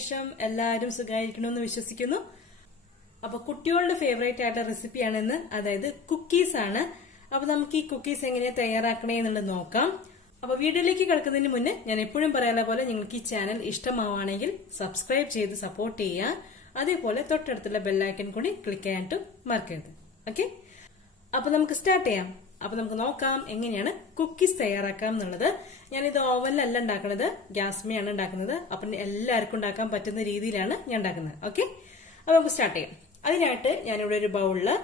വിശേഷം? എല്ലാവരും സുഖമായിരിക്കണമെന്ന് വിശ്വസിക്കുന്നു. അപ്പൊ കുട്ടികളുടെ ഫേവറേറ്റ് ആയിട്ടുള്ള റെസിപ്പിയാണെന്ന്, അതായത് കുക്കീസ് ആണ്. അപ്പൊ നമുക്ക് ഈ കുക്കീസ് എങ്ങനെയാ തയ്യാറാക്കണേ എന്നുള്ളത് നോക്കാം. അപ്പൊ വീഡിയോയിലേക്ക് കിടക്കുന്നതിന് മുന്നേ ഞാൻ എപ്പോഴും പറയാനുള്ള പോലെ നിങ്ങൾക്ക് ഈ ചാനൽ ഇഷ്ടമാവുകയാണെങ്കിൽ സബ്സ്ക്രൈബ് ചെയ്ത് സപ്പോർട്ട് ചെയ്യുക. അതേപോലെ തൊട്ടടുത്തുള്ള ബെല്ലൈക്കൺ കൂടി ക്ലിക്ക് ചെയ്യാനായിട്ട് മറക്കരുത്. ഓക്കെ, അപ്പൊ നമുക്ക് സ്റ്റാർട്ട് ചെയ്യാം. അപ്പൊ നമുക്ക് നോക്കാം എങ്ങനെയാണ് കുക്കീസ് തയ്യാറാക്കാം എന്നുള്ളത്. ഞാനിത് ഓവനിലല്ല ഉണ്ടാക്കുന്നത്, ഗ്യാസ്മയാണ് ഉണ്ടാക്കുന്നത്. അപ്പൊ എല്ലാവർക്കും ഉണ്ടാക്കാൻ പറ്റുന്ന രീതിയിലാണ് ഞാൻ ഉണ്ടാക്കുന്നത്. ഓക്കെ, അപ്പൊ നമുക്ക് സ്റ്റാർട്ട് ചെയ്യാം. അതിനായിട്ട് ഞാനിവിടെ ഒരു ബൗളില്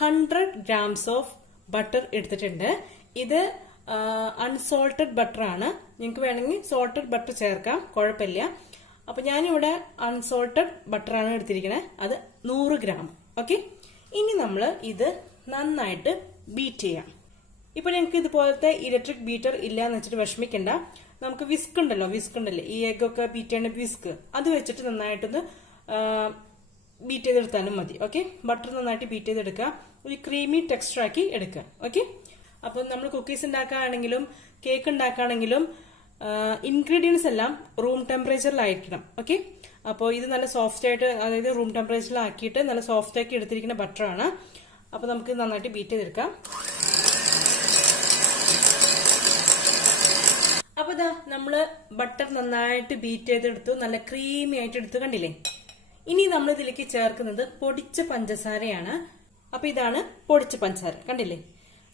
100 grams ഓഫ് ബട്ടർ എടുത്തിട്ടുണ്ട്. ഇത് അൺസോൾട്ടഡ് ബട്ടർ ആണ്. നിങ്ങൾക്ക് വേണമെങ്കിൽ സോൾട്ടഡ് ബട്ടർ ചേർക്കാം, കുഴപ്പമില്ല. അപ്പൊ ഞാനിവിടെ അൺസോൾട്ടഡ് ബട്ടറാണ് എടുത്തിരിക്കുന്നത്. അത് 100 gram. ഓക്കെ, ഇനി നമ്മൾ ഇത് നന്നായിട്ട് ബീറ്റ് ചെയ്യാം. ഇപ്പൊ ഞങ്ങൾക്ക് ഇതുപോലത്തെ ഇലക്ട്രിക് ബീറ്റർ ഇല്ല എന്ന് വെച്ചിട്ട് വിഷമിക്കണ്ട. നമുക്ക് വിസ്ക് ഉണ്ടല്ലേ, ഈ എഗ് ഒക്കെ ബീറ്റ് ചെയ്യുന്ന വിസ്ക്, അത് വെച്ചിട്ട് നന്നായിട്ടൊന്ന് ബീറ്റ് ചെയ്തെടുത്താലും മതി. ഓക്കെ, ബട്ടർ നന്നായിട്ട് ബീറ്റ് ചെയ്തെടുക്കുക, ഒരു ക്രീമി ടെക്സ്ചർ ആക്കി എടുക്കുക. ഓക്കെ, അപ്പൊ നമ്മൾ കുക്കീസ് ഉണ്ടാക്കുകയാണെങ്കിലും കേക്ക് ഉണ്ടാക്കുകയാണെങ്കിലും ഇൻഗ്രീഡിയൻസ് എല്ലാം റൂം ടെമ്പറേച്ചറിലായിരിക്കണം. ഓക്കെ, അപ്പോൾ ഇത് നല്ല സോഫ്റ്റ് ആയിട്ട്, അതായത് റൂം ടെമ്പറേച്ചറിലാക്കിയിട്ട് നല്ല സോഫ്റ്റ് ആക്കി എടുത്തിരിക്കുന്ന ബട്ടറാണ്. അപ്പൊ നമുക്ക് നന്നായിട്ട് ബീറ്റ് ചെയ്തെടുക്കാം. അപ്പൊ ഇതാ നമ്മള് ബട്ടർ നന്നായിട്ട് ബീറ്റ് ചെയ്തെടുത്തു, നല്ല ക്രീമി ആയിട്ട് എടുത്തു, കണ്ടില്ലേ? ഇനി നമ്മൾ ഇതിലേക്ക് ചേർക്കുന്നത് പൊടിച്ച പഞ്ചസാരയാണ്. അപ്പൊ ഇതാണ് പൊടിച്ച പഞ്ചസാര, കണ്ടില്ലേ?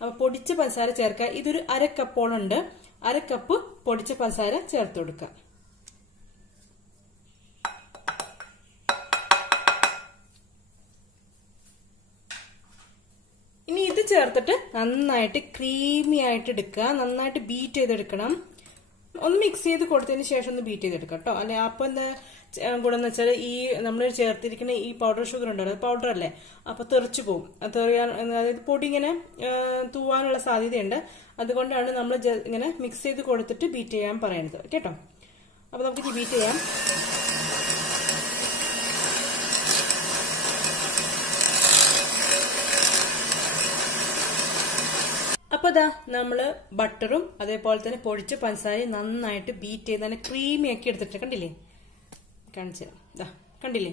അപ്പൊ പൊടിച്ച പഞ്ചസാര ചേർക്കുക. ഇതൊരു 1/2 കപ്പോളം ഉണ്ട്. 1/2 കപ്പ് പൊടിച്ച പഞ്ചസാര ചേർത്ത് കൊടുക്കുക. ഇനി ഇത് ചേർത്തിട്ട് നന്നായിട്ട് ക്രീമി ആയിട്ട് എടുക്കുക, നന്നായിട്ട് ബീറ്റ് ചെയ്തെടുക്കണം. ഒന്ന് മിക്സ് ചെയ്ത് കൊടുത്തതിന് ശേഷം ഒന്ന് ബീറ്റ് ചെയ്തെടുക്കാം കേട്ടോ. അല്ലെ അപ്പൊ എന്താ ഗുണമെന്ന് വെച്ചാൽ ഈ നമ്മൾ ചേർത്തിരിക്കുന്ന ഈ പൗഡർ ഷുഗർ ഉണ്ടല്ലോ, പൗഡർ അല്ലേ, അപ്പൊ തെറിച്ചു പോകും. തെറിയാൻ, അതായത് പൊടി ഇങ്ങനെ തൂവാനുള്ള സാധ്യതയുണ്ട്. അതുകൊണ്ടാണ് നമ്മൾ ഇങ്ങനെ മിക്സ് ചെയ്ത് കൊടുത്തിട്ട് ബീറ്റ് ചെയ്യാൻ പറയുന്നത് കേട്ടോ. അപ്പൊ നമുക്ക് ബീറ്റ് ചെയ്യാം. അപ്പൊ ഇതാ നമ്മള് ബട്ടറും അതേപോലെ തന്നെ പൊടിച്ച പഞ്ചസാരയും നന്നായിട്ട് ബീറ്റ് ചെയ്ത് നല്ല ക്രീമി ആക്കി എടുത്തിട്ട്, കണ്ടില്ലേ? കാണിച്ചു തരാം, കണ്ടില്ലേ?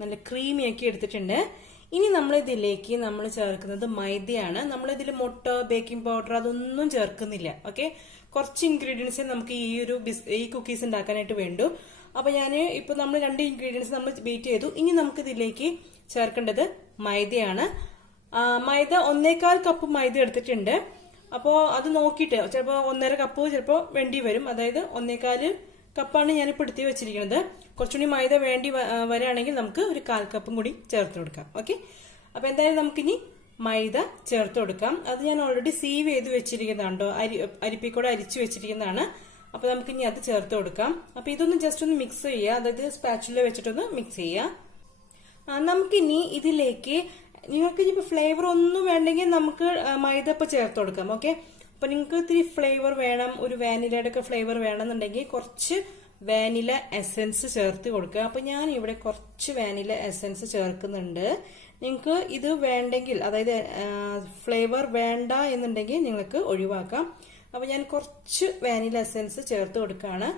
നല്ല ക്രീമി ആക്കി എടുത്തിട്ടുണ്ട്. ഇനി നമ്മൾ ഇതിലേക്ക് നമ്മൾ ചേർക്കുന്നത് മൈദയാണ്. നമ്മളിതിൽ മുട്ട, ബേക്കിംഗ് പൗഡർ അതൊന്നും ചേർക്കുന്നില്ല. ഓക്കെ, കുറച്ച് ഇൻഗ്രീഡിയൻസ് നമുക്ക് ഈ കുക്കീസ് ഉണ്ടാക്കാനായിട്ട് വേണ്ടു. അപ്പൊ ഞാൻ ഇപ്പൊ നമ്മൾ 2 ഇൻഗ്രീഡിയൻസ് നമ്മൾ ബീറ്റ് ചെയ്തു. ഇനി നമുക്ക് ഇതിലേക്ക് ചേർക്കേണ്ടത് മൈദയാണ്. മൈദ 1/4 കപ്പ് മൈദ എടുത്തിട്ടുണ്ട്. അപ്പോ അത് നോക്കിയിട്ട് ചിലപ്പോ 1.5 കപ്പ് ചിലപ്പോ വേണ്ടി വരും. അതായത് 1/4 കപ്പാണ് ഞാനിപ്പോ എടുത്തി വെച്ചിരിക്കുന്നത്. കുറച്ചുകൂടി മൈദ വേണ്ടി വരികയാണെങ്കിൽ നമുക്ക് ഒരു 1/4 കപ്പും കൂടി ചേർത്ത് കൊടുക്കാം. ഓക്കെ, അപ്പൊ എന്തായാലും നമുക്കിനി മൈദ ചേർത്ത് കൊടുക്കാം. അത് ഞാൻ ഓൾറെഡി സീവ് ചെയ്ത് വെച്ചിരിക്കുന്നതാണോ, അരിപ്പിക്കൂടെ അരിച്ചു വെച്ചിരിക്കുന്നതാണ്. അപ്പൊ നമുക്കിനി അത് ചേർത്ത് കൊടുക്കാം. അപ്പൊ ഇതൊന്ന് ജസ്റ്റ് ഒന്ന് മിക്സ് ചെയ്യുക, അതായത് സ്പാച്ചുല വെച്ചിട്ടൊന്ന് മിക്സ് ചെയ്യുക. നമുക്കിനി ഇതിലേക്ക് നിങ്ങൾക്ക് ഇനിയിപ്പോ ഫ്ലേവർ ഒന്നും വേണ്ടെങ്കിൽ നമുക്ക് മൈദ ഇപ്പൊ ചേർത്ത് കൊടുക്കാം. ഓക്കെ, അപ്പൊ നിങ്ങൾക്ക് ഇത്തിരി ഫ്ലേവർ വേണം, ഒരു വാനിലയുടെ ഒക്കെ ഫ്ലേവർ വേണമെന്നുണ്ടെങ്കിൽ കുറച്ച് വാനില എസെൻസ് ചേർത്ത് കൊടുക്കുക. അപ്പൊ ഞാൻ ഇവിടെ കുറച്ച് വാനില എസെൻസ് ചേർക്കുന്നുണ്ട്. നിങ്ങൾക്ക് ഇത് വേണ്ടെങ്കിൽ, അതായത് ഫ്ലേവർ വേണ്ട എന്നുണ്ടെങ്കിൽ നിങ്ങൾക്ക് ഒഴിവാക്കാം. അപ്പൊ ഞാൻ കുറച്ച് വാനില എസെൻസ് ചേർത്ത് കൊടുക്കുകയാണ്.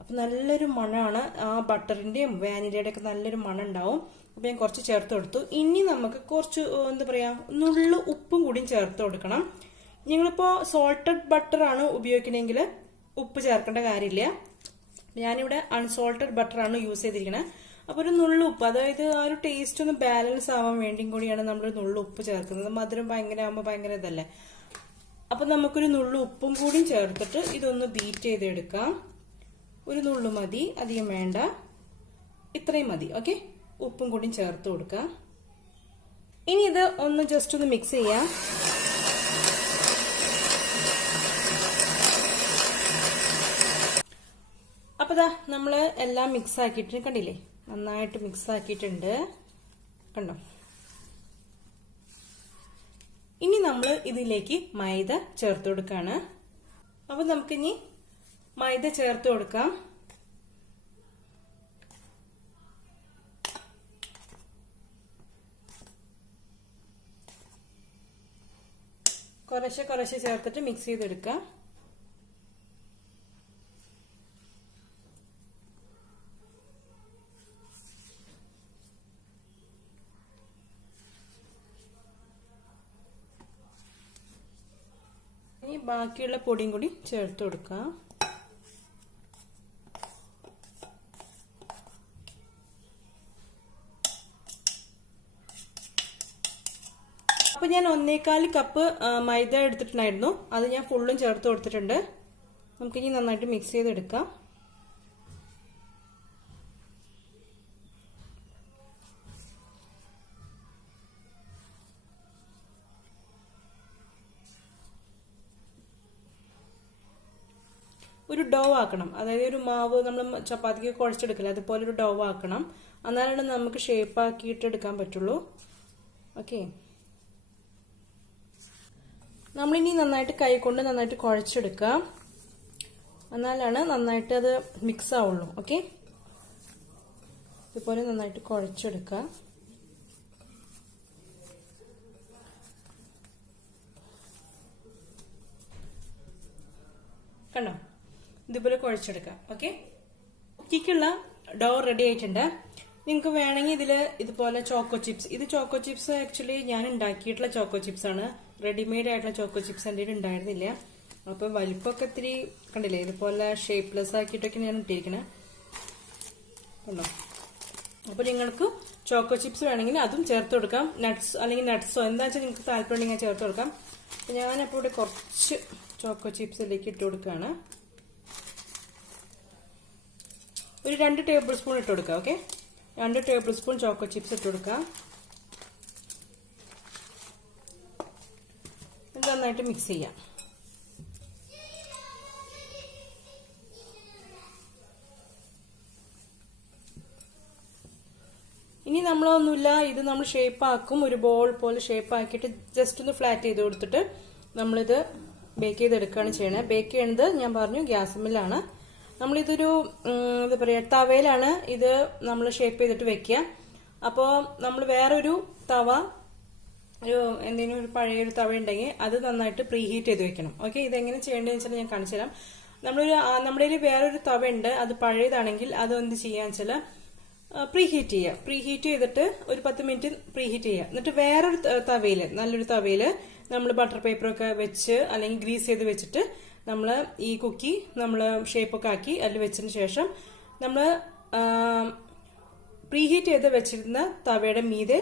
അപ്പൊ നല്ലൊരു മണമാണ്, ആ ബട്ടറിന്റെയും വാനിലയുടെ ഒക്കെ നല്ലൊരു മണം ഉണ്ടാവും. അപ്പൊ ഞാൻ കുറച്ച് ചേർത്ത് കൊടുത്തു. ഇനി നമുക്ക് കുറച്ച് എന്താ പറയാ, നുള്ളു ഉപ്പും കൂടിയും ചേർത്ത് കൊടുക്കണം. നിങ്ങളിപ്പോ സോൾട്ടഡ് ബട്ടർ ആണ് ഉപയോഗിക്കണമെങ്കിൽ ഉപ്പ് ചേർക്കേണ്ട കാര്യമില്ല. ഞാനിവിടെ അൺസോൾട്ടഡ് ബട്ടർ ആണ് യൂസ് ചെയ്തിരിക്കുന്നത്. അപ്പൊ ഒരു നുള്ളു ഉപ്പ്, അതായത് ആ ഒരു ടേസ്റ്റ് ഒന്ന് ബാലൻസ് ആവാൻ വേണ്ടിയും കൂടിയാണ് നമ്മൾ നുള്ളു ഉപ്പ് ചേർക്കുന്നത്. മധുരം ഭയങ്കര ആകുമ്പോൾ ഭയങ്കര ഇതല്ലേ. അപ്പൊ നമുക്കൊരു നുള്ളു ഉപ്പും കൂടിയും ചേർത്തിട്ട് ഇതൊന്ന് ബീറ്റ് ചെയ്തെടുക്കാം. ഒരു നുള്ളു മതി, അധികം വേണ്ട, ഇത്രയും മതി. ഓക്കെ, ഉപ്പും കൂടിയും ചേർത്ത് കൊടുക്കാം. ഇനി ഇത് ഒന്ന് ജസ്റ്റ് ഒന്ന് മിക്സ് ചെയ്യാം. അപ്പൊ ദാ നമ്മള് എല്ലാം മിക്സ് ആക്കിയിട്ട്, കണ്ടില്ലേ? നന്നായിട്ട് മിക്സ് ആക്കിയിട്ടുണ്ട്, കണ്ടോ? ഇനി നമ്മൾ ഇതിലേക്ക് മൈദ ചേർത്ത് കൊടുക്കാണ്. അപ്പൊ നമുക്കിനി മൈദ ചേർത്ത് കൊടുക്കാം. കുറേശ്ശെ ചേർത്തിട്ട് മിക്സ് ചെയ്തെടുക്കാം. ബാക്കിയുള്ള പൊടിയും കൂടി ചേർത്ത് കൊടുക്കാം. അപ്പൊ ഞാൻ 1/4 കപ്പ് മൈദ എടുത്തിട്ടുണ്ടായിരുന്നു. അത് ഞാൻ ഫുള്ളും ചേർത്ത് കൊടുത്തിട്ടുണ്ട്. നമുക്കിനി നന്നായിട്ട് മിക്സ് ചെയ്തെടുക്കാം. ഒരു ഡോ ആക്കണം, അതായത് ഒരു മാവ് നമ്മൾ ചപ്പാത്തിക്ക് കുഴച്ചെടുക്കില്ല, അതുപോലെ ഒരു ഡോ ആക്കണം. എന്നാലാണ് നമുക്ക് ഷേപ്പ് ആക്കിയിട്ട് എടുക്കാൻ പറ്റുള്ളൂ. ഓക്കെ, നമ്മളിനി നന്നായിട്ട് കൈ കൊണ്ട് നന്നായിട്ട് കുഴച്ചെടുക്കാം. എന്നാലാണ് നന്നായിട്ട് അത് മിക്സ് ആവുള്ളൂ. ഓക്കെ, ഇതുപോലെ നന്നായിട്ട് കുഴച്ചെടുക്കാം. കണ്ടോ, ഇതുപോലെ കുഴച്ചെടുക്കാം. ഓക്കെ, കുക്കിക്കുള്ള ഡോ റെഡി ആയിട്ടുണ്ട്. നിങ്ങൾക്ക് വേണമെങ്കിൽ ഇതിൽ ഇതുപോലെ ചോക്കോ ചിപ്സ്, ഇത് ചോക്കോ ചിപ്സ് ആക്ച്വലി ഞാൻ ഉണ്ടാക്കിയിട്ടുള്ള ചോക്കോ ചിപ്സ് ആണ്. റെഡിമെയ്ഡ് ആയിട്ടുള്ള ചോക്കോ ചിപ്സ് എൻ്റെ ഉണ്ടായിരുന്നില്ല. അപ്പൊ വലിപ്പമൊക്കെ ഇത്തിരി കണ്ടില്ലേ, ഇതുപോലെ ഷേപ്പ്ലെസ് ആക്കിയിട്ടൊക്കെ ഞാൻ ഇട്ടിരിക്കണേ. കണ്ടോ, അപ്പൊ നിങ്ങൾക്ക് ചോക്കോ ചിപ്സ് വേണമെങ്കിൽ അതും ചേർത്ത് കൊടുക്കാം. നട്ട്സ് അല്ലെങ്കിൽ നട്ട്സോ എന്താ വെച്ചാൽ നിങ്ങൾക്ക് താല്പര്യം ഉണ്ടെങ്കിൽ ചേർത്ത് കൊടുക്കാം. ഞാനപ്പോൾ ഇവിടെ കുറച്ച് ചോക്കോ ചിപ്സ് ഇതിലേക്ക് ഇട്ട് കൊടുക്കുകയാണ്. ഒരു 2 ടേബിൾ സ്പൂൺ ഇട്ട് കൊടുക്കുക. Okay, 2 table spoon choco chips ഇട്ട് കൊടുക്കുക. നന്നായിട്ട് മിക്സ് ചെയ്യാം. ഇനി നമ്മളൊന്നുമില്ല, ഇത് നമ്മൾ ഷേപ്പ് ആക്കും. ഒരു ബോൾ പോലെ ഷേപ്പ് ആക്കിയിട്ട് ജസ്റ്റ് ഒന്ന് ഫ്ലാറ്റ് ചെയ്ത് കൊടുത്തിട്ട് നമ്മളിത് ബേക്ക് ചെയ്തെടുക്കുകയാണ് ചെയ്യണേ. ബേക്ക് ചെയ്യുന്നത് ഞാൻ പറഞ്ഞു ഗ്യാസുമില്ലാണ്. നമ്മളിതൊരു എന്താ പറയുക, തവയിലാണ് ഇത് നമ്മൾ ഷേപ്പ് ചെയ്തിട്ട് വെക്കുക. അപ്പോൾ നമ്മൾ വേറൊരു തവ, ഒരു എന്തെങ്കിലും ഒരു പഴയൊരു തവ ഉണ്ടെങ്കിൽ അത് നന്നായിട്ട് പ്രീ ഹീറ്റ് ചെയ്ത് വെക്കണം. ഓക്കെ, ഇതെങ്ങനെ ചെയ്യേണ്ടതെന്ന് വെച്ചാൽ ഞാൻ കാണിച്ചു തരാം. നമ്മുടെ കയ്യിൽ വേറൊരു തവ ഉണ്ട്, അത് പഴയതാണെങ്കിൽ അത് എന്ത് ചെയ്യാന്ന് വെച്ചാൽ പ്രീ ഹീറ്റ് ചെയ്യുക. പ്രീ ഹീറ്റ് ചെയ്തിട്ട് ഒരു 10 മിനിറ്റ് പ്രീ ഹീറ്റ് ചെയ്യുക. എന്നിട്ട് വേറൊരു തവയില്, നല്ലൊരു തവയില് നമ്മൾ ബട്ടർ പേപ്പറൊക്കെ വെച്ച് അല്ലെങ്കിൽ ഗ്രീസ് ചെയ്ത് വെച്ചിട്ട് നമ്മൾ ഈ കുക്കി നമ്മൾ ഷേപ്പൊക്കെ ആക്കി അതിൽ വെച്ചതിന് ശേഷം നമ്മൾ പ്രീ ഹീറ്റ് ചെയ്ത് വെച്ചിരുന്ന തവയുടെ മീതെ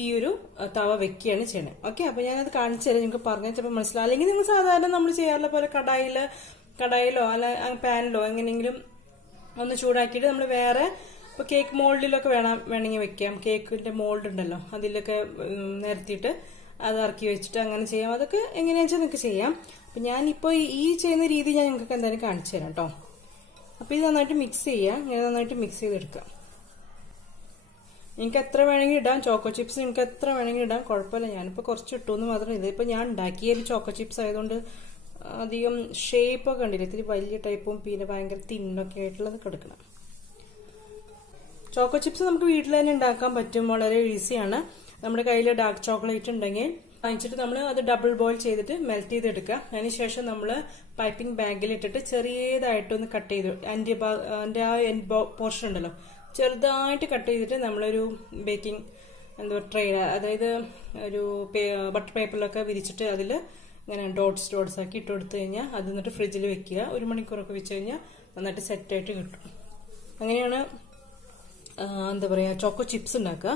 ഈ ഒരു തവ വെക്കുകയാണ് ചെയ്യണത്. ഓക്കെ, അപ്പൊ ഞാനത് കാണിച്ചു തരാം, നിങ്ങൾക്ക് പറഞ്ഞാൽ ചിലപ്പോൾ മനസ്സിലാവും. അല്ലെങ്കിൽ നിങ്ങൾ സാധാരണ നമ്മൾ ചെയ്യാറുള്ള പോലെ കടായിലോ അല്ല പാനിലോ എങ്ങനെയെങ്കിലും ഒന്ന് ചൂടാക്കിയിട്ട് നമ്മൾ വേറെ ഇപ്പൊ കേക്ക് മോൾഡിലൊക്കെ വേണമെങ്കിൽ വെക്കാം. കേക്കിന്റെ മോൾഡ് ഉണ്ടല്ലോ, അതിലൊക്കെ നിരത്തിയിട്ട് അത് ഇറക്കി വെച്ചിട്ട് അങ്ങനെ ചെയ്യാം. അതൊക്കെ എങ്ങനെയാണെന്ന് വെച്ചാൽ നിങ്ങൾക്ക് ചെയ്യാം. അപ്പൊ ഞാനിപ്പോൾ ഈ ചെയ്യുന്ന രീതി ഞാൻ നിങ്ങൾക്ക് എന്തായാലും കാണിച്ചു തരാം കേട്ടോ. അപ്പൊ ഇത് നന്നായിട്ട് മിക്സ് ചെയ്യാം. ഇങ്ങനെ നന്നായിട്ട് മിക്സ് ചെയ്തെടുക്കാം. നിങ്ങൾക്ക് എത്ര വേണമെങ്കിൽ ഇടാം. ചോക്കോ ചിപ്സ് നിങ്ങൾക്ക് എത്ര വേണമെങ്കിൽ ഇടാം, കുഴപ്പമില്ല. ഞാനിപ്പോൾ കുറച്ച് ഇട്ടു എന്ന് മാത്രം. ഇതിപ്പോൾ ഞാൻ ഉണ്ടാക്കിയ ഒരു ചോക്കോ ചിപ്സ് ആയതുകൊണ്ട് അധികം ഷേപ്പൊക്കെ ഉണ്ടില്ല, ഇത്തിരി വലിയ ടൈപ്പും പിന്നെ ഭയങ്കര തിന്നൊക്കെ ആയിട്ടുള്ളത് കിടക്കണം. ചോക്കോ ചിപ്സ് നമുക്ക് വീട്ടിൽ തന്നെ ഉണ്ടാക്കാൻ പറ്റും, വളരെ ഈസിയാണ്. നമ്മുടെ കയ്യിൽ ഡാർക്ക് ചോക്ലേറ്റ് ഉണ്ടെങ്കിൽ വാങ്ങിച്ചിട്ട് നമ്മൾ അത് ഡബിൾ ബോയിൽ ചെയ്തിട്ട് മെൽറ്റ് ചെയ്തെടുക്കുക. അതിനുശേഷം നമ്മൾ പൈപ്പിംഗ് ബാഗിൽ ഇട്ടിട്ട് ചെറിയതായിട്ടൊന്ന് കട്ട് ചെയ്ത് അതിന്റെ ആ എൻഡ് പോർഷൻ ഉണ്ടല്ലോ ചെറുതായിട്ട് കട്ട് ചെയ്തിട്ട് നമ്മളൊരു ബേക്കിംഗ് ട്രേ, അതായത് ഒരു ബട്ടർ പേപ്പറിലൊക്കെ വിരിച്ചിട്ട് അതിൽ ഇങ്ങനെ ഡോട്ട്സ് ആക്കി ഇട്ട് കൊടുത്തു കഴിഞ്ഞാൽ അത് എന്നിട്ട് ഫ്രിഡ്ജിൽ വെക്കുക. 1 മണിക്കൂറൊക്കെ വെച്ച് കഴിഞ്ഞാൽ നന്നായിട്ട് സെറ്റായിട്ട് കിട്ടും. അങ്ങനെയാണ് എന്താ പറയുക ചോക്കോ ചിപ്സ് ഉണ്ടാക്കുക.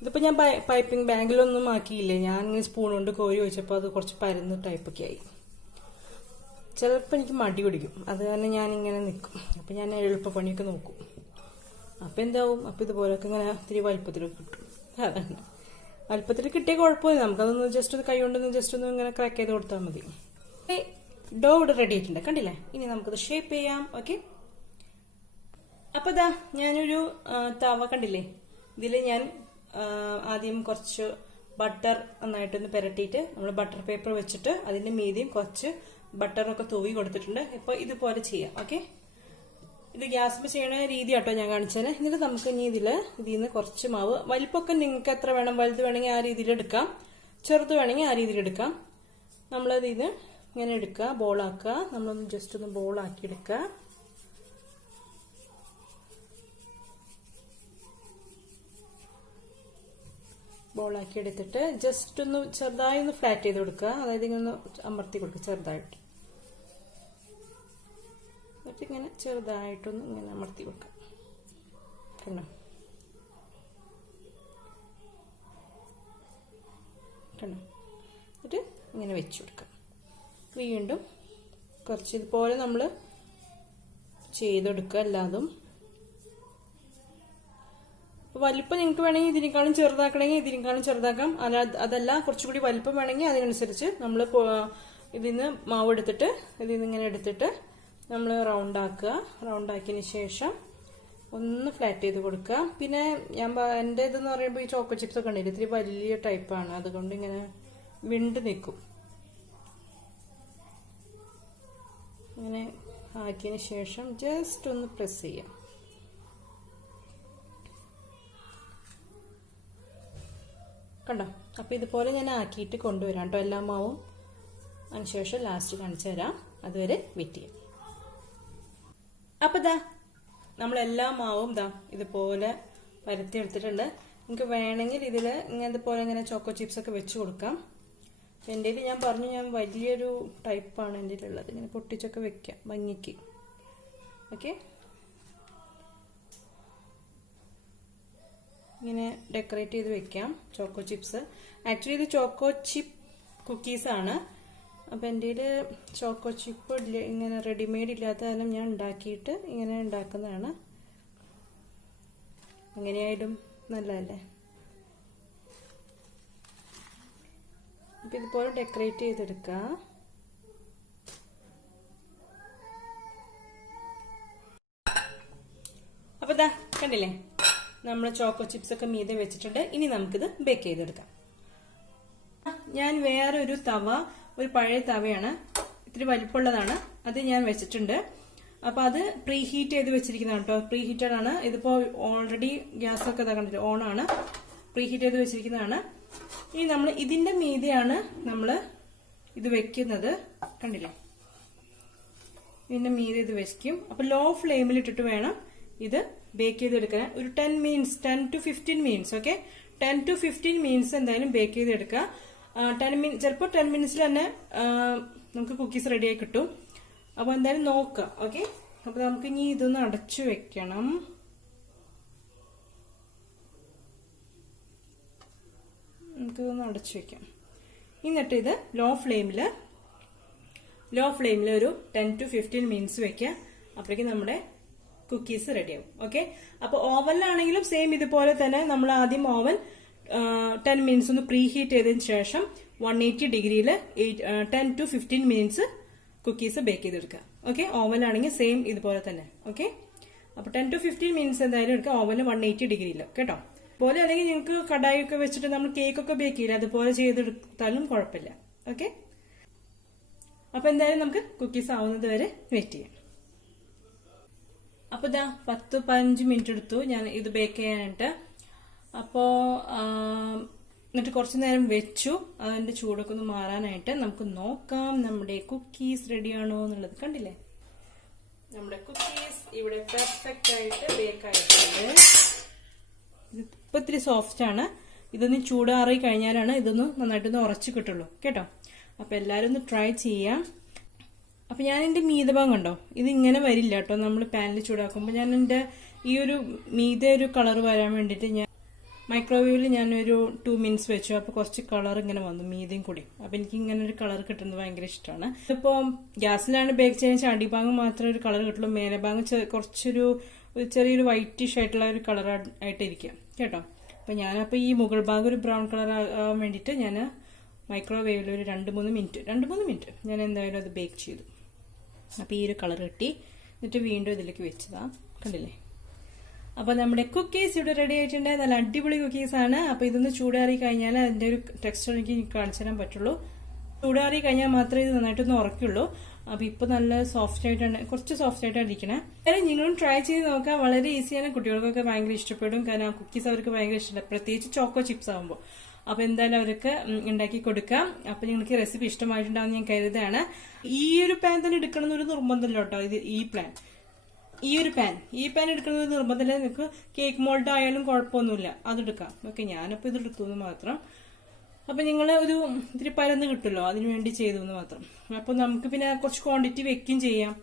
ഇതിപ്പോൾ ഞാൻ പൈപ്പിംഗ് ബാഗിലൊന്നും ആക്കിയില്ലേ, ഞാൻ സ്പൂൺ കൊണ്ട് കോരി വെച്ചപ്പോൾ അത് കുറച്ച് പരന്ന് ടൈപ്പൊക്കെ ആയി. ചിലപ്പോൾ എനിക്ക് മടി പിടിക്കും, അത് കാരണം ഞാനിങ്ങനെ നിൽക്കും. അപ്പം ഞാൻ എളുപ്പപ്പണിയൊക്കെ നോക്കും. അപ്പം എന്താവും, അപ്പം ഇതുപോലൊക്കെ ഇങ്ങനെ ഇത്തിരി വലുപ്പത്തിലൊക്കെ കിട്ടും. അതാണ് വലുപ്പത്തിൽ കിട്ടിയ കുഴപ്പമില്ല, നമുക്കതൊന്ന് ജസ്റ്റ് ഒന്ന് കൈ കൊണ്ടൊന്ന് ജസ്റ്റ് ഒന്ന് ഇങ്ങനെ ക്രാക്ക് ചെയ്ത് കൊടുത്താൽ മതി. ഡോ ഇവിടെ റെഡി ആയിട്ടുണ്ട്, കണ്ടില്ലേ? ഇനി നമുക്കത് ഷേപ്പ് ചെയ്യാം. ഓക്കെ, അപ്പൊ ഇതാ ഞാനൊരു തവ കണ്ടില്ലേ, ഇതിൽ ഞാൻ ആദ്യം കുറച്ച് ബട്ടർ നന്നായിട്ടൊന്ന് പുരട്ടിയിട്ട് നമ്മൾ ബട്ടർ പേപ്പർ വെച്ചിട്ട് അതിന്റെ മീതിയും കുറച്ച് ബട്ടറൊക്കെ തൂവി കൊടുത്തിട്ടുണ്ട്. ഇപ്പൊ ഇതുപോലെ ചെയ്യാം. ഓക്കെ, ഇത് ഗ്യാസിൽ ചെയ്യണ രീതി കേട്ടോ ഞാൻ കാണിച്ചത്. എന്നിട്ട് നമുക്ക് ഇനി ഇതിൽ നിന്ന് കുറച്ച് മാവ്, വലിപ്പമൊക്കെ നിങ്ങൾക്ക് എത്ര വേണം, വലുത് വേണമെങ്കിൽ ആ രീതിയിൽ എടുക്കാം, ചെറുത് വേണമെങ്കിൽ ആ രീതിയിൽ എടുക്കാം. നമ്മളത് ഇത് ഇങ്ങനെ എടുക്കുക, ബോളാക്കുക. നമ്മളൊന്ന് ജസ്റ്റ് ഒന്ന് ബോളാക്കി എടുക്കുക. ബോളാക്കി എടുത്തിട്ട് ജസ്റ്റ് ഒന്ന് ചെറുതായി ഒന്ന് ഫ്ലാറ്റ് ചെയ്ത് കൊടുക്കുക. അതായത് ഇങ്ങനെ അമർത്തി കൊടുക്കുക ചെറുതായിട്ട്. എന്നിട്ട് ഇങ്ങനെ ചെറുതായിട്ടൊന്ന് ഇങ്ങനെ അമർത്തി കൊടുക്കുക. കണ്ടോ കണ്ടോ? എന്നിട്ട് ഇങ്ങനെ വെച്ച് കൊടുക്കുക. വീണ്ടും കുറച്ച് ഇതുപോലെ നമ്മൾ ചെയ്തെടുക്കുക എല്ലാതും. വലിപ്പം നിങ്ങൾക്ക് വേണമെങ്കിൽ ഇതിനേക്കാളും ചെറുതാക്കണമെങ്കിൽ ഇതിനേക്കാളും ചെറുതാക്കാം. അതല്ല കുറച്ചുകൂടി വലിപ്പം വേണമെങ്കിൽ അതിനനുസരിച്ച് നമ്മൾ ഇതിൽ നിന്ന് മാവ് എടുത്തിട്ട് ഇതിൽ നിന്ന് ഇങ്ങനെ എടുത്തിട്ട് നമ്മൾ റൗണ്ടാക്കുക. റൗണ്ടാക്കിയതിന് ശേഷം ഒന്ന് ഫ്ലാറ്റ് ചെയ്ത് കൊടുക്കുക. പിന്നെ എൻ്റെ ഇതെന്ന് പറയുമ്പോൾ ഈ ചോക്കോ ചിപ്സ് ഒക്കെ ഉണ്ടെങ്കിൽ ഇത്തിരി വലിയ ടൈപ്പാണ്, അതുകൊണ്ട് ഇങ്ങനെ വിണ്ട് നിൽക്കും. ഇങ്ങനെ ആക്കിയതിന് ശേഷം ജസ്റ്റ് ഒന്ന് പ്രസ് ചെയ്യാം. കണ്ടോ? അപ്പോൾ ഇതുപോലെ ഞാൻ ആക്കിയിട്ട് കൊണ്ടുവരാം കേട്ടോ എല്ലാ മാവും. അതിനുശേഷം ലാസ്റ്റ് കാണിച്ചു തരാം. അതുവരെ വെയിറ്റ് ചെയ്യാം. അപ്പോൾ നമ്മളെല്ലാ മാവും ഇതുപോലെ പരത്തി എടുത്തിട്ടുണ്ട്. നിങ്ങൾക്ക് വേണമെങ്കിൽ ഇതിൽ ഇതുപോലെ ഇങ്ങനെ ചോക്കോ ചിപ്സ് ഒക്കെ വെച്ച് കൊടുക്കാം. എൻ്റെ ഞാൻ പറഞ്ഞു, ഞാൻ വലിയൊരു ടൈപ്പാണ് എൻ്റെ ഉള്ളത്. ഇങ്ങനെ പൊട്ടിച്ചൊക്കെ വെക്കാം ഭംഗിക്ക്. ഓക്കെ, ഇങ്ങനെ ഡെക്കറേറ്റ് ചെയ്ത് വെക്കാം ചോക്കോ ചിപ്സ്. ആക്ച്വലി ഇത് ചോക്കോ ചിപ്പ് കുക്കീസാണ്. അപ്പം എൻ്റെ ചോക്കോ ചിപ്പ് ഇങ്ങനെ റെഡിമെയ്ഡ് ഇല്ലാത്ത കാരണം ഞാൻ ഉണ്ടാക്കിയിട്ട് ഇങ്ങനെ ഉണ്ടാക്കുന്നതാണ്. അങ്ങനെയായിട്ടും നല്ലതല്ലേ? അപ്പം ഇതുപോലെ ഡെക്കറേറ്റ് ചെയ്തെടുക്കുക. അപ്പോൾ കണ്ടില്ലേ, നമ്മൾ ചോക്കോ ചിപ്സ് ഒക്കെ മീതെ വെച്ചിട്ടുണ്ട്. ഇനി നമുക്കിത് ബേക്ക് ചെയ്തെടുക്കാം. ഞാൻ വേറെ ഒരു തവ, ഒരു പഴയ തവയാണ്, ഇത്തിരി വലിപ്പമുള്ളതാണ്, അത് ഞാൻ വെച്ചിട്ടുണ്ട്. അപ്പൊ അത് പ്രീ ഹീറ്റ് ചെയ്ത് വെച്ചിരിക്കുന്നതാണ് കേട്ടോ. പ്രീ ഹീറ്റഡ് ആണ്. ഇതിപ്പോ ഓൾറെഡി ഗ്യാസ് ഒക്കെ കണ്ടില്ല, ഓൺ ആണ്. പ്രീ ഹീറ്റ് ചെയ്ത് വെച്ചിരിക്കുന്നതാണ്. ഇനി നമ്മൾ ഇതിന്റെ മീതെയാണ് നമ്മൾ ഇത് വെക്കുന്നത്. കണ്ടില്ലേ, ഇതിന്റെ മീതെ ഇത് വെക്കും. അപ്പൊ ലോ ഫ്ലെയിമിൽ ഇട്ടിട്ട് വേണം ഇത് ബേക്ക് ചെയ്തെടുക്കാൻ. ഒരു 10 to 15 minutes. Okay, 10 to 15 minutes എന്തായാലും ബേക്ക് ചെയ്തെടുക്കുക. ചിലപ്പോൾ 10 മിനിറ്റ്സിൽ തന്നെ നമുക്ക് കുക്കീസ് റെഡി ആയി കിട്ടും. അപ്പോൾ എന്തായാലും നോക്കുക. ഓക്കെ, അപ്പോൾ നമുക്ക് ഇനി ഇതൊന്ന് അടച്ചു വെക്കണം. നമുക്കിതൊന്ന് അടച്ചു വെക്കാം. എന്നിട്ട് ഇത് ലോ ഫ്ലെയിമിൽ ഒരു 10 to 15 മിനിറ്റ്സ് വെക്കുക. അപ്പോഴേക്കും നമ്മുടെ കുക്കീസ് റെഡിയാവും. ഓക്കെ, അപ്പോൾ ഓവനിലാണെങ്കിലും സെയിം ഇതുപോലെ തന്നെ നമ്മൾ ആദ്യം ഓവൻ 10 മിനിറ്റ്സ് ഒന്ന് പ്രീ ഹീറ്റ് ചെയ്തതിന് ശേഷം 180 ഡിഗ്രിയിൽ 10 to 15 മിനിറ്റ്സ് കുക്കീസ് ബേക്ക് ചെയ്തെടുക്കുക. ഓക്കെ, ഓവനിലാണെങ്കിൽ സെയിം ഇതുപോലെ തന്നെ. ഓക്കെ, അപ്പോൾ 10 to 15 മിനിറ്റ്സ് എന്തായാലും എടുക്കുക ഓവനിൽ 180 ഡിഗ്രിയിൽ കേട്ടോ. അതുപോലെ അല്ലെങ്കിൽ നിങ്ങൾക്ക് കടായി ഒക്കെ വെച്ചിട്ട് നമ്മൾ കേക്കൊക്കെ ബേക്ക് ചെയ്യില്ല, അതുപോലെ ചെയ്തെടുത്താലും കുഴപ്പമില്ല. ഓക്കെ, അപ്പോൾ എന്തായാലും നമുക്ക് കുക്കീസ് ആവുന്നത് വരെ വെയിറ്റ് ചെയ്യാം. അപ്പോൾ 10-15 മിനിറ്റ് എടുത്തു ഞാൻ ഇത് ബേക്ക് ചെയ്യാനായിട്ട്. അപ്പോൾ എന്നിട്ട് കുറച്ച് നേരം വെച്ചു, അതിന്റെ ചൂടൊക്കെ ഒന്ന് മാറാനായിട്ട്. നമുക്ക് നോക്കാം നമ്മുടെ കുക്കീസ് റെഡിയാണോ എന്നുള്ളത്. കണ്ടില്ലേ, നമ്മുടെ കുക്കീസ് ഇവിടെ പെർഫെക്റ്റ് ആയിട്ട് ബേക്ക് ആയിട്ടുണ്ട്. ഇതിപ്പോ ഇത്തിരി സോഫ്റ്റ് ആണ്. ഇതൊന്ന് ചൂടാറി കഴിഞ്ഞാലാണ് ഇതൊന്ന് നന്നായിട്ടൊന്ന് ഉറച്ചു കിട്ടുള്ളൂ കേട്ടോ. അപ്പൊ എല്ലാരും ഒന്ന് ട്രൈ ചെയ്യാം. അപ്പൊ ഞാൻ എന്റെ മീതഭാഗം കണ്ടോ, ഇത് ഇങ്ങനെ വരില്ല കേട്ടോ. നമ്മൾ പാനിൽ ചൂടാക്കുമ്പോൾ ഞാൻ എന്റെ ഈ ഒരു മീതെ ഒരു കളർ വരാൻ വേണ്ടിയിട്ട് ഞാൻ മൈക്രോവേവിൽ ഞാനൊരു 2 മിനിറ്റ്സ് വെച്ചു. അപ്പൊ കുറച്ച് കളർ ഇങ്ങനെ വന്നു മീതയും കൂടി. അപ്പൊ എനിക്ക് ഇങ്ങനെ ഒരു കളർ കിട്ടുന്നത് ഭയങ്കര ഇഷ്ടമാണ്. ഇപ്പോ ഗ്യാസിലാണ് ബേക്ക് ചെയ്യുന്ന അടിഭാഗം മാത്രമേ ഒരു കളർ കിട്ടുള്ളൂ. മേലെ ഭാഗം കുറച്ചൊരു ചെറിയൊരു വൈറ്റിഷ് ആയിട്ടുള്ള ഒരു കളർ ആയിട്ടിരിക്കുക കേട്ടോ. അപ്പൊ ഞാനപ്പോ ഈ മുകൾ ഭാഗം ഒരു ബ്രൗൺ കളർ ആവാൻ വേണ്ടിയിട്ട് ഞാൻ മൈക്രോവേവിൽ ഒരു 2-3 മിനിറ്റ് ഞാൻ എന്തായാലും അത് ബേക്ക് ചെയ്തു. അപ്പോൾ ഈ ഒരു കളർ കിട്ടി. എന്നിട്ട് വീണ്ടും ഇതിലേക്ക് വെച്ചതാ. കണ്ടില്ലേ, അപ്പോൾ നമ്മുടെ കുക്കീസ് ഇവിടെ റെഡി ആയിട്ടുണ്ട്. നല്ല അടിപൊളി കുക്കീസാണ്. അപ്പോൾ ഇതൊന്ന് ചൂടാറി കഴിഞ്ഞാൽ അതിന്റെ ഒരു ടെക്സ്ചർ എനിക്ക് കാണിച്ചു തരാൻ പറ്റുള്ളൂ. ചൂടാറി കഴിഞ്ഞാൽ മാത്രമേ ഇത് നന്നായിട്ടൊന്ന് ഉറക്കുള്ളൂ. അപ്പോൾ ഇപ്പോൾ നല്ല സോഫ്റ്റ് ആയിട്ടാണ്, കുറച്ച് സോഫ്റ്റ് ആയിട്ടാണ് ഇരിക്കണേ. അതായത് നിങ്ങളും ട്രൈ ചെയ്ത് നോക്കാം. വളരെ ഈസിയാണ്, കുട്ടികൾക്കൊക്കെ ഭയങ്കര ഇഷ്ടപ്പെടും. കാരണം കുക്കീസ് അവർക്ക് ഭയങ്കര ഇഷ്ടമാണ്, പ്രത്യേകിച്ച് ചോക്കോ ചിപ്സ് ആകുമ്പോൾ. അപ്പൊ എന്തായാലും അവർക്ക് ഉണ്ടാക്കി കൊടുക്കാം. അപ്പൊ നിങ്ങൾക്ക് റെസിപ്പി ഇഷ്ടമായിട്ടുണ്ടാവും ഞാൻ കരുതാണ്. ഈ ഒരു പാൻ തന്നെ എടുക്കണം എന്നൊരു നിർബന്ധമില്ല കേട്ടോ. ഈ പ്ലാൻ ഈ ഒരു പാൻ എടുക്കുന്നത് നിർബന്ധമില്ല. നിങ്ങൾക്ക് കേക്ക് മോൾഡ് ആയാലും കുഴപ്പമൊന്നുമില്ല, അതെടുക്കാം. ഓക്കെ, ഞാനിപ്പോൾ ഇത് എടുത്തു എന്ന് മാത്രം. അപ്പം നിങ്ങൾ ഒരു ഇത്തിരി പരന്ന് കിട്ടുമല്ലോ, അതിനു വേണ്ടി ചെയ്തു എന്ന് മാത്രം. അപ്പോൾ നമുക്ക് പിന്നെ കുറച്ച് ക്വാണ്ടിറ്റി വെക്കുകയും ചെയ്യാം.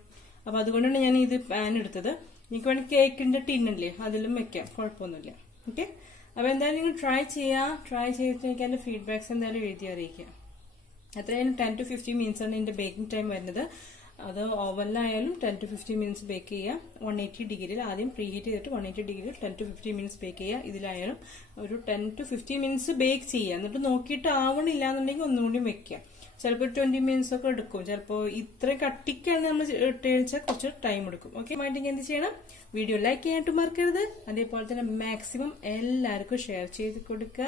അപ്പം അതുകൊണ്ടാണ് ഞാൻ ഇത് പാൻ എടുത്തത്. നിങ്ങൾക്ക് വേണമെങ്കിൽ കേക്കിന്റെ ടിന്നല്ലേ അതിലും വെക്കാം, കുഴപ്പമൊന്നുമില്ല. ഓക്കെ, അപ്പോൾ എന്തായാലും നിങ്ങൾ ട്രൈ ചെയ്തിട്ട് എനിക്ക് എൻ്റെ ഫീഡ്ബാക്സ് എന്തായാലും എഴുതി അറിയിക്കാം. എത്രയായാലും 10 to 15 minutes ആണ് ഇതിന്റെ ബേക്കിംഗ് ടൈം വരുന്നത്. അത് ഓവനിലായാലും 10 to 15 minutes ബേക്ക് ചെയ്യുക. 180 ഡിഗ്രിയിൽ ആദ്യം പ്രീ ഹീറ്റ് ചെയ്തിട്ട് 180 ഡിഗ്രിയിൽ 10 to 15 minutes ബേക്ക് ചെയ്യുക. ഇതിലായാലും ഒരു 10 to 15 minutes ബേക്ക് ചെയ്യുക. എന്നിട്ട് നോക്കിയിട്ട് ആവണില്ല എന്നുണ്ടെങ്കിൽ ഒന്നുകൂടി വെക്കുക. ചിലപ്പോൾ 20 minutes ഒക്കെ എടുക്കും. ചിലപ്പോൾ ഇത്രയും കട്ടിക്കാണ് നമ്മൾ ഇട്ടുകഴിച്ചാൽ കുറച്ച് ടൈം എടുക്കും. ഓക്കെ, ആയിട്ടെങ്കിൽ എന്ത് ചെയ്യണം, വീഡിയോ ലൈക്ക് ചെയ്യാനായിട്ട് മറക്കരുത്. അതേപോലെ തന്നെ മാക്സിമം എല്ലാവർക്കും ഷെയർ ചെയ്ത് കൊടുക്കുക.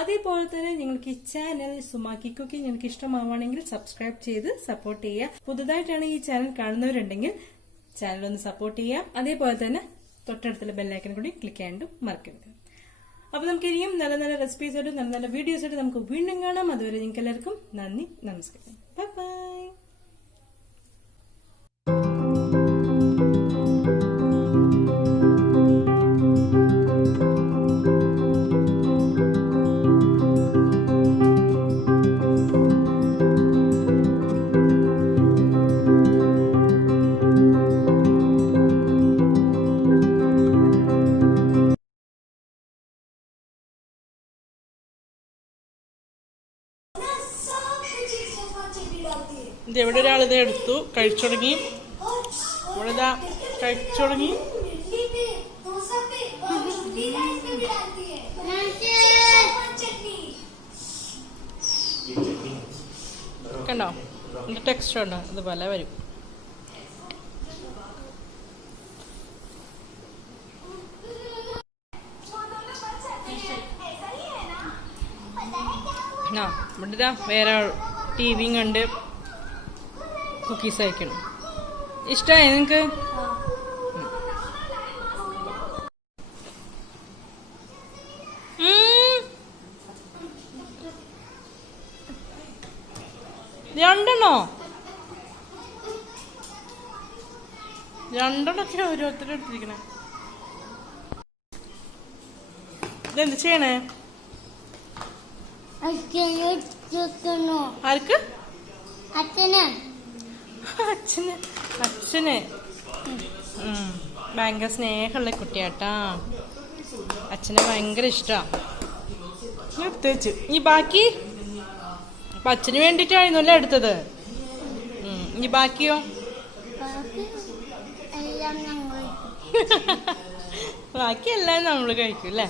അതേപോലെ തന്നെ നിങ്ങൾക്ക് ഈ ചാനൽ സുമാക്കി കുക്കിംഗ് നിങ്ങൾക്ക് ഇഷ്ടമാവുകയാണെങ്കിൽ സബ്സ്ക്രൈബ് ചെയ്ത് സപ്പോർട്ട് ചെയ്യുക. പുതുതായിട്ടാണ് ഈ ചാനൽ കാണുന്നവരുണ്ടെങ്കിൽ ചാനൽ ഒന്ന് സപ്പോർട്ട് ചെയ്യുക. അതേപോലെ തന്നെ തൊട്ടടുത്തുള്ള ബെല്ലൈക്കൻ കൂടി ക്ലിക്ക് ചെയ്യാണ്ടും മറക്കരുത്. അപ്പൊ നമുക്ക് ഇനിയും നല്ല നല്ല റെസിപ്പീസ് ആയിട്ട് നല്ല നല്ല വീഡിയോസ് ആയിട്ട് നമുക്ക് വീണ്ടും കാണാം. അതുവരെ നിങ്ങൾക്ക് എല്ലാവർക്കും നന്ദി, നമസ്കാരം, ബൈ ബൈ. ഇത് എവിടെ ഒരാളിത് എടുത്തു കഴിച്ചു തുടങ്ങി. ഇവിടെ ഇതാ കഴിച്ചു തുടങ്ങി. കണ്ടോ ഇതിന്റെ ടെക്സ്ചർ ഉണ്ടോ, ഇതുപോലെ വരും. ഇവിടെ ഇതാ വേറെ ടിവിയും കണ്ട് കുക്കീസ് അയക്കണം. ഇഷ്ടമായി നിങ്ങക്ക്? രണ്ടെണ്ണൊക്കെ ഓരോരുത്തരും എടുത്തിരിക്കണേ. ഇതെന്ത് ചെയ്യണേ? ആർക്ക്? അച്ഛന് ഭയങ്കര സ്നേഹമുള്ള കുട്ടിയാട്ടാ. അച്ഛനെ ഭയങ്കര ഇഷ്ടമാണ്. എടുത്തുവെച്ചു. ഈ ബാക്കി അപ്പൊ അച്ഛന് വേണ്ടിട്ടായിരുന്നല്ലേ എടുത്തത്. ഇനി ബാക്കിയോ? ബാക്കിയെല്ലാം നമ്മള് കഴിക്കും അല്ലേ?